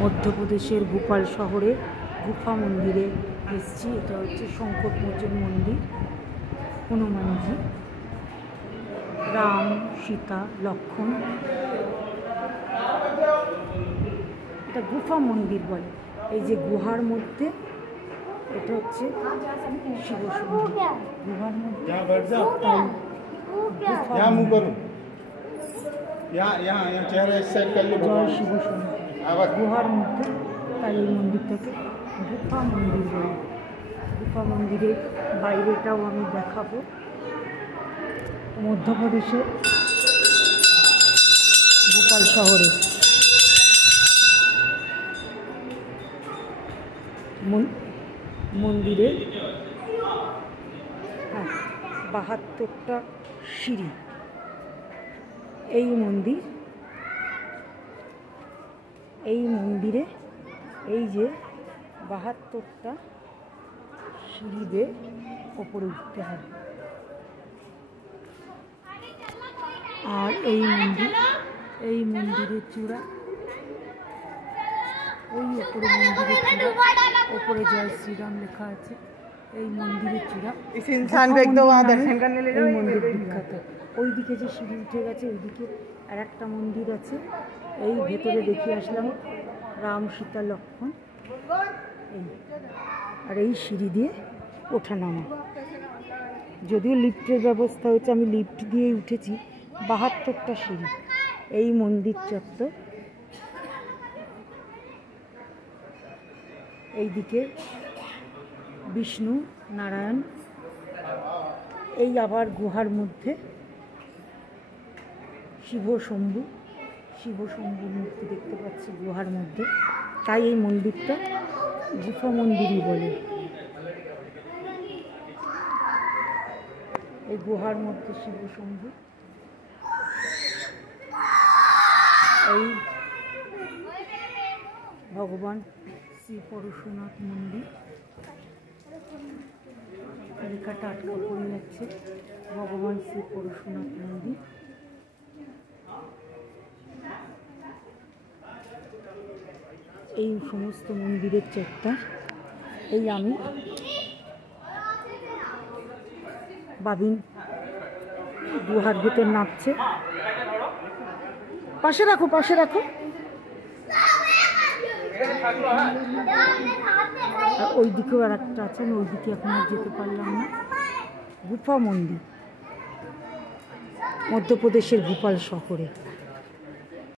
মধ্যপ্রদেশের ভোপাল শহরে গুফা মন্দিরে এসেছি। এটা হচ্ছে সংকটমোচন মন্দির। হনুমানজি, রাম, সীতা, লক্ষ্মণ। এটা গুফা মন্দির বলে। এই যে গুহার মধ্যে, এটা হচ্ছে শিব মন্দির। গুহার মধ্যে জয় শিব সুন্দর গুহার মধ্যে, তাই এই মন্দিরটাকে গুফা মন্দির বলে। গুফা মন্দিরের বাইরেটাও আমি দেখাবো। মধ্যপ্রদেশের ভোপাল শহরে মন্দিরে 72টা সিঁড়ি। এই মন্দিরে এই যে 72টা সিঁড়ি দিয়ে ওপরে উঠতে হয়। আর এই মন্দিরের চূড়া, ওই ওপরে মন্দিরের চূড়া, ওপরে জয় শ্রীরাম লেখা আছে। এই মন্দিরের চূড়া এই মন্দির বিখ্যাত। ওইদিকে যে সিঁড়ি উঠে গেছে, ওইদিকে আর একটা মন্দির আছে। এই ভেতরে দেখে আসলাম রাম, সীতা, লক্ষ্মণ। আর এই সিঁড়ি দিয়ে ওঠা নামা, যদিও লিফটের ব্যবস্থা হয়েছে, আমি লিফট দিয়ে উঠেছি। 72টা সিঁড়ি। এই মন্দির চত্বর। এইদিকে বিষ্ণু, নারায়ণ। এই আবার গুহার মধ্যে শিব শম্ভু মূর্তি দেখতে পাচ্ছি গুহার মধ্যে। তাই এই মন্দিরটা গুফা মন্দিরই বলে। এই গুহার মধ্যে শিব শম্ভু। এই ভগবান শ্রী পরশুনাথ মন্দির। লেখাটা আটকা পড়ে যাচ্ছে, ভগবান শ্রী পরশুনাথ মন্দির। এই সমস্ত মন্দিরের চত্বর। এই আমি বাবিন গুহার ভেতর নামছে। পাশে রাখো। ওই দিকেও আর একটা আছে, ওই দিকে এখন আর যেতে পারলাম না। গুফা মন্দির মধ্যপ্রদেশের ভোপাল শহরে।